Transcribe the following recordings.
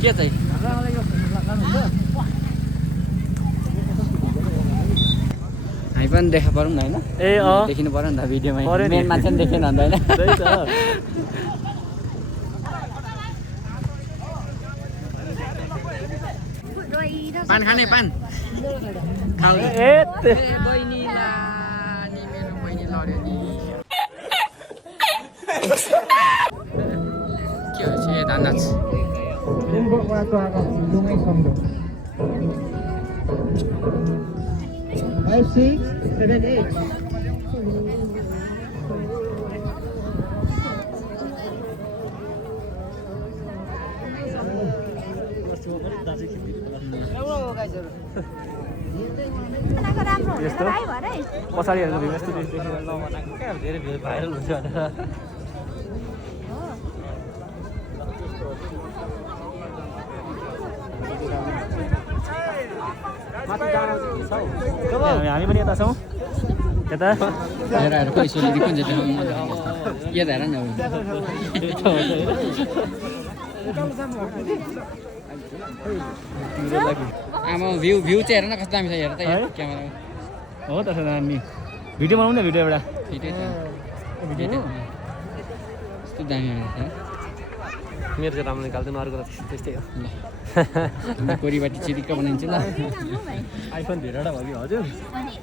के चाहिँ हामी पनि देखा परौँ न होइन ए अँ देखिनु पर्यो नि त भिडियोमा पर्यो नि। मेन मान्छे पनि देखेन अन्त होइन त्यही त पान खाने पान खाऊ ए बहिनी नि मेरो बहिनी लड्यो नि के हो चाहिँ धान्दाज यस्तो पछाडिहरूको भ्यू यस्तो देखेर नबनाएको क्या धेरै भ्यू भाइरल हुन्छ भनेर हामी पनि यता छौँ यता हेर हेर खोइ सोलेरी कुन चाहिँ यहाँ हेर न आमा भ्यू भ्यू चाहिँ हेर न कस्तो दामी छ हेर त यहाँ क्यामेरा हो त दामी भिडियो बनाउनु न भिडियो एउटा ठिकै छ कस्तो दामी छ मेरो चाहिँ राम्रो निकाल्दैन अर्को त त्यस्तै हो कोरीबाटी चिरिक्क बनाइन्छ ल आइफोन धेरैवटा भयो कि हजुर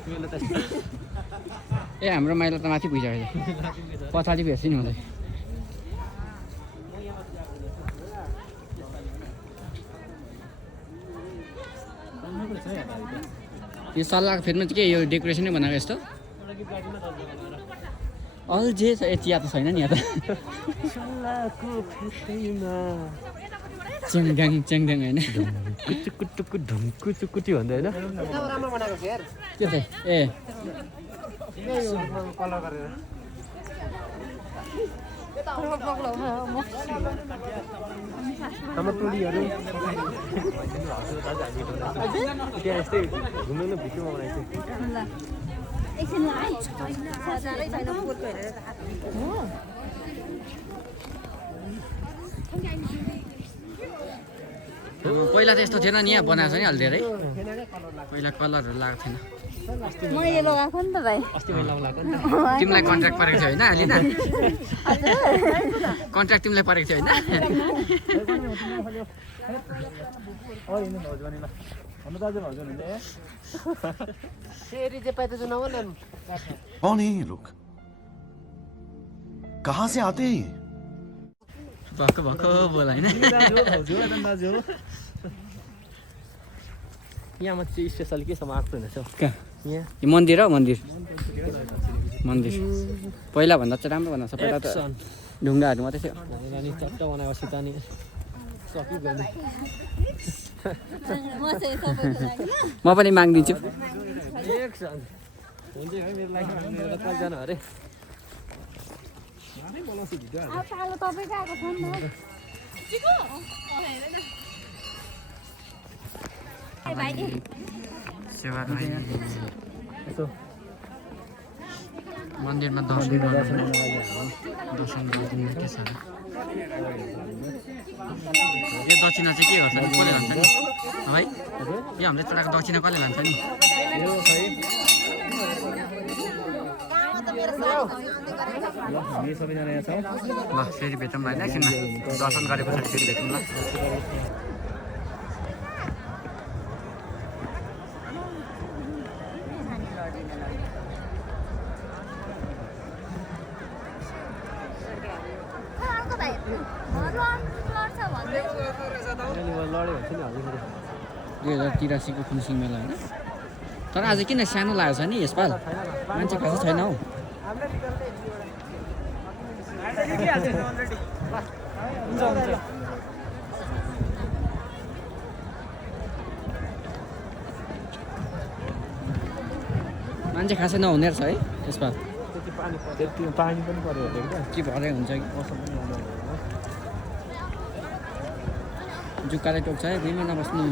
मेरो त ए हाम्रो माइला त माथि पुगिसकेको छ पछाडि भेट्छु नि मलाई यो सल्लाहको फेदमा चाहिँ के यो डेकोरेसनै बनाएको यस्तो अल जे छ ए चिया त छैन नि यहाँ त च्याङड्याङ च्याङड्याङ होइन कुटुकुटुकु ढुङ्कु चुकुटी भन्दै होइन के चाहिँ ए हाम्रो टोलीहरू त्यहाँ यस्तै घुम्नु न भिडियोमा बनाएको पहिला त यस्तो थिएन नि यहाँ बनाएको छ नि अलि धेरै पहिला कलरहरू लगाएको थिएन मैले लगाएको नि त भाइ अस्ति मैले लगाएको नि तिमीलाई कन्ट्र्याक्ट परेको थियो होइन अलिना कन्ट्र्याक्ट तिमीलाई परेको थियो होइन कौन है ये लोग कहाँ से आते हैं भक्क भक्क बोल होइन यहाँमा चाहिँ स्पेसल के छ मार्क्स हुनेछ कहाँ यहाँ यो मन्दिर हो मन्दिर मन्दिर पहिला भन्दा चाहिँ राम्रो भन्दा छ पहिला त ढुङ्गाहरू मात्रै थियो अनि चट्ट बनाएपछि त नि सकि गर्ने म पनि मागिदिन्छु एकसन हुन्छ है मेरो लाइफमा मेरो कतिजना अरे सेवा राई यसो मन्दिरमा दर्शन गर्नु दर्शन गर्नु के छ यो दक्षिणा चाहिँ के गर्छ नि कसले लान्छ नि है यो हाम्रो चोटाको दक्षिणा कसले लान्छ नि हामी सबैजना यहाँ छौँ ल फेरि भेटौँ ल होइन एकछिनमा दर्शन गरे पछाडि फेरि भेटौँ ल लड्यो हुन्छ नि हजुर 2083 को फुन्सिङ मेला होइन तर आज किन सानो लागेको छ नि यसपाल मान्छे खासै छैन हौ मान्छे खासै नहुने रहेछ है यसपाल पानी पनि पर्यो के भरै हुन्छ कि जुकाले टोक्छ है भुइँमा नबस्नु